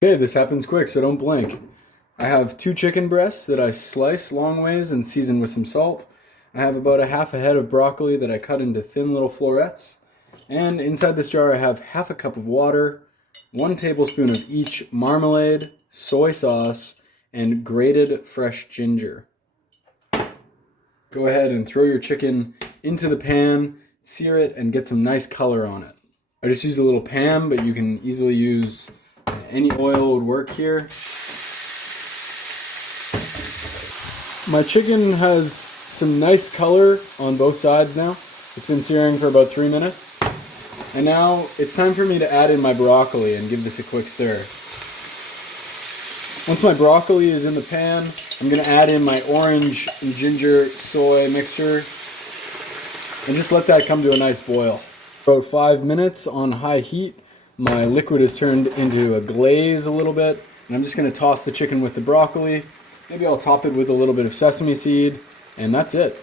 Okay, this happens quick, so don't blink. I have 2 chicken breasts that I slice long ways and season with some salt. I have about a half a head of broccoli that I cut into thin little florets. And inside this jar I have half a cup of water, 1 tablespoon of each marmalade, soy sauce, and grated fresh ginger. Go ahead and throw your chicken into the pan, sear it, and get some nice color on it. I just used a little pan, but you can easily use any oil would work here. My chicken has some nice color on both sides now. It's been searing for about 3 minutes. And now it's time for me to add in my broccoli and give this a quick stir. Once my broccoli is in the pan, I'm going to add in my orange and ginger soy mixture and just let that come to a nice boil. About 5 minutes on high heat, my liquid is turned into a glaze a little bit, and I'm just going to toss the chicken with the broccoli. Maybe I'll top it with a little bit of sesame seed, and that's it.